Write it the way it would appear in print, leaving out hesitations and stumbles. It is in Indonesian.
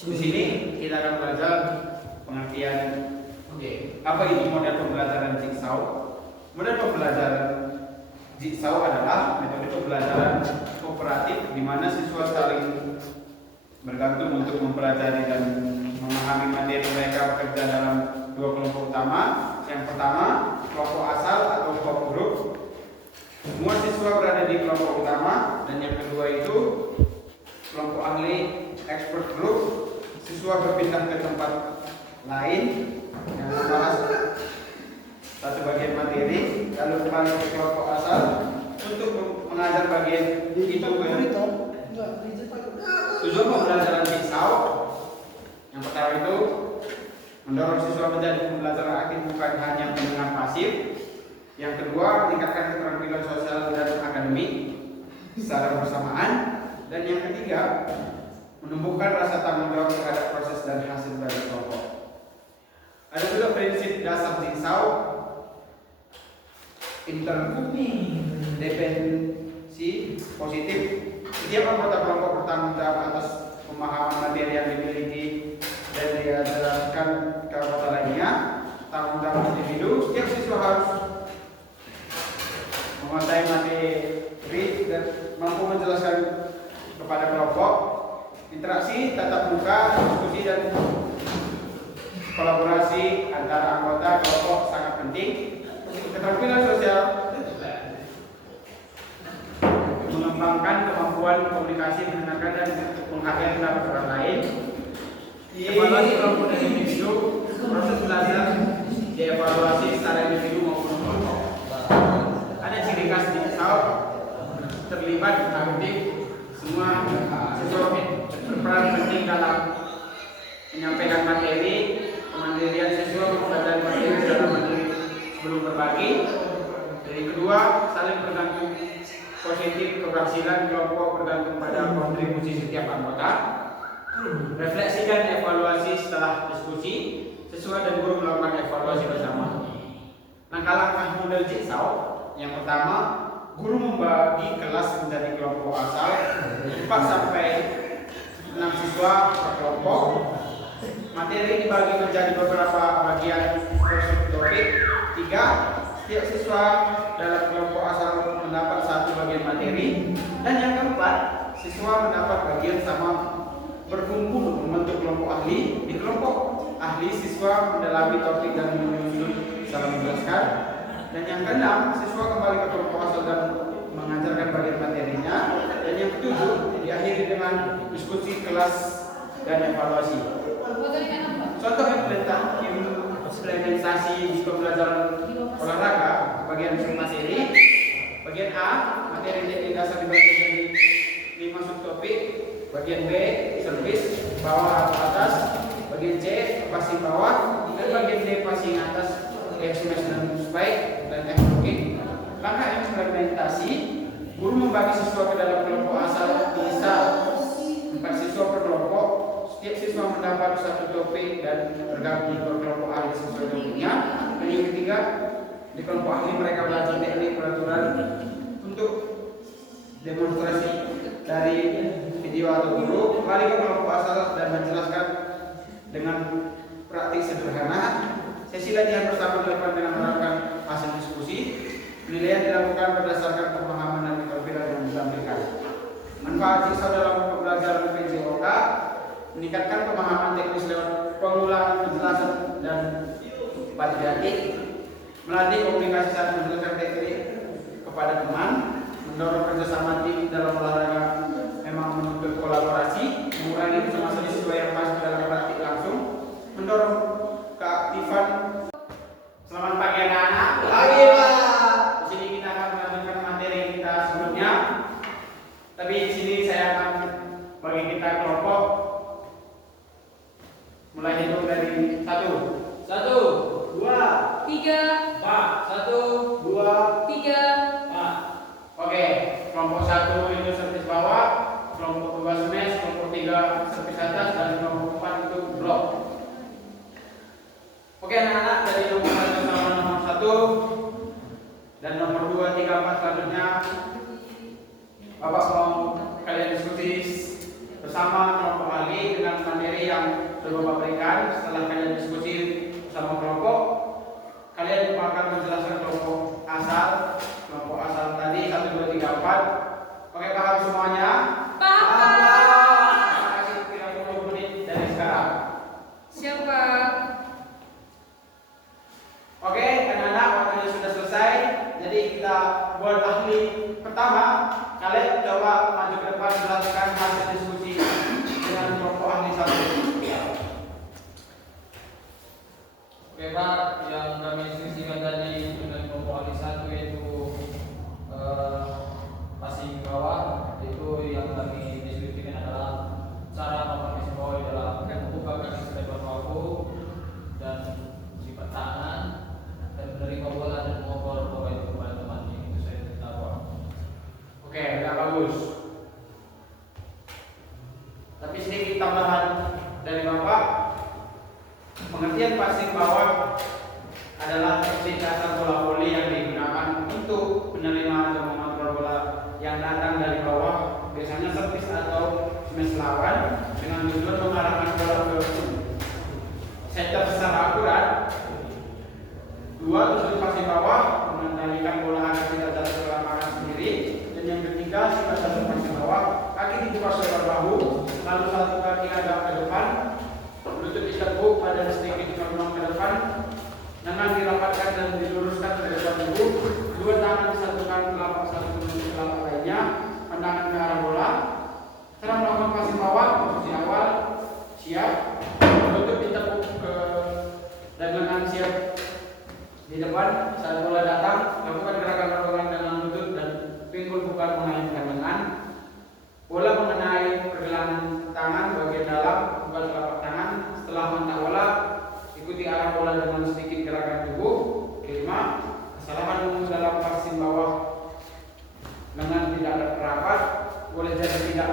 Di sini kita akan belajar pengertian apa ini model pembelajaran jigsaw. Model pembelajaran jigsaw adalah metode pembelajaran kooperatif di mana siswa saling bergantung untuk mempelajari dan memahami materi mereka bekerja dalam dua kelompok utama. Yang pertama, kelompok asal atau core group. Semua siswa berada di kelompok utama, dan yang kedua itu kelompok ahli expert group. Siswa berpindah ke tempat lain yang membahas satu bagian materi, lalu kembali ke kelompok asal untuk mengajar bagian itu. Tujuan pembelajaran jigsaw yang pertama itu mendorong siswa menjadi pembelajaran aktif, bukan hanya pendengar pasif. Yang kedua, meningkatkan keterampilan sosial dan akademik secara bersamaan. Dan yang ketiga, menumbuhkan rasa tanggung jawab terhadap proses dan hasil dari kelompok. Ada juga prinsip dasar jigsaw, interdependensi positif. Setiap anggota kelompok bertanggung jawab atas pemahaman materi yang dimiliki dan diajarkan ke anggota lainnya. Tanggung jawab individu, setiap siswa harus menguasai materi dan mampu menjelaskan kepada kelompok. Interaksi, tatap muka, diskusi dan kolaborasi antara anggota kelompok sangat penting. Keterampilan sosial, mengembangkan kemampuan komunikasi, mendengarkan dan menghargai pendapat orang lain. Evaluasi kelompok dan individu, proses belajar dievaluasi secara individu maupun kelompok. Ada ciri khas jigsaw, terlibat aktif, semua siswa berperan penting dalam menyampaikan materi. Kemandirian siswa mempelajari materi dalam materi sebelum berbagi. Dari kedua, saling bergantung positif, keberhasilan kelompok bergantung pada kontribusi setiap anggota. Refleksi dan evaluasi setelah diskusi, siswa dan guru melakukan evaluasi bersama. Langkah-langkah model jigsaw. Yang pertama, guru membagi kelas menjadi kelompok asal 4 sampai 6 siswa per kelompok. Materi dibagi menjadi beberapa bagian per topik. 3. Setiap siswa dalam kelompok asal mendapat satu bagian materi. Dan yang keempat, siswa mendapat bagian sama berkumpul membentuk kelompok ahli. Di kelompok ahli, siswa mendalami topik dan menyusun saling menjelaskan. Dan yang keenam, siswa kembali ke kelompok asal dan mengajarkan bagian materinya. Dan yang ketujuh, diakhiri dengan diskusi kelas dan evaluasi. Contoh implementasi di pembelajaran olahraga, bagian materi. Bagian A, materi teknik dasar dibagi menjadi 5 subtopik. Bagian B, servis bawah atau atas. Bagian C, passing bawah. Dan bagian D, passing atas, smash dan spike dan blocking. Langkah implementasi, guru membagi siswa ke dalam kelompok asal bisa 4 siswa per kelompok. Setiap siswa mendapat satu topik dan bergabung ke kelompok ahli sesuai topiknya. Dan yang ketiga, di kelompok ahli mereka belajar teknik peraturan untuk demonstrasi dari video atau guru. Kembali ke kelompok asal dan menjelaskan dengan praktik sederhana. Sesi latihan bersama dilakukan dengan menerapkan hasil diskusi. Penilaian dilakukan berdasarkan pemahaman dan keterampilan yang ditampilkan. Manfaat jigsaw dalam pembelajaran PJOK: meningkatkan pemahaman teknis lewat pengulangan penjelasan dan patriotik, melatih komunikasi saat menjelaskan teknik kepada teman, mendorong kerjasama tim dalam olahraga memang menuntut kolaborasi, mengurangi kecemasan siswa yang masuk dalam praktik langsung, mendorong keaktifan. Selamat pagi anak-anak. Pagi, Pak. Di sini kita akan melanjutkan materi kita sebelumnya. Tapi di sini saya akan bagi kita kelompok. Mulai hitung dari 1, 2, 3, 4, 1, 2, 3. 4. Oke, kelompok 1 itu servis bawah, kelompok 2 smash, kelompok 3 servis atas, dan kelompok 4 itu blok. Oke anak-anak, dari nomor 1 sama nomor 1 dan nomor 2, 3, 4 selanjutnya Bapak mau kalian diskusi bersama kelompok ahli dengan materi yang Pertama, kalian coba maju ke depan melakukan hasil diskusi dengan kelompok ahli satu. Oke Pak, yang kami diskusikan tadi dengan kelompok ahli satu yaitu passing bawah, itu yang kami diskusikan adalah cara melakukan passing bawah adalah membuka kaki selebar bahu dan sifat tangan dan menerima bola dan mengoper bola itu kepada temannya. Itu saya tahu. Oke, sudah bagus. Tapi sedikit tambahan dari Bapak, pengertian passing bawah adalah teknik dasar bola voli yang digunakan untuk menerima atau mengontrol bola yang datang dari bawah, biasanya servis atau smash lawan, dengan tujuan mengarahkan bola ke center secara akurat. Dua, tujuan passing bawah mengendalikan bola agar tidak jatuh ke lapangan sendiri. Dan yang ketiga, sifat dasar passing bawah, kaki dibuka selebar bahu, lalu satu kaki agak ke depan, lutut ditekuk, badan sedikit mengembang ke depan, tangan dirapatkan dan diluruskan ke depan tubuh, dua tangan disatukan telapak satu menunjuk telapak lainnya, pandangan ke arah bola. Cara melakukan passing bawah, posisi awal siap, lutut ditekuk ke dan lengan siap di depan. Saat bola datang, lakukan gerakan dorongan dengan lutut dan pinggul bukan mengayunkan lengan. Bola mengenai pergelangan tangan bagian dalam, bukan telapak tangan. Setelah mentak bola, ikuti arah bola dengan sedikit gerakan tubuh. Kelima, kesalahan umum dalam passing bawah, lengan tidak rapat, boleh jadi tidak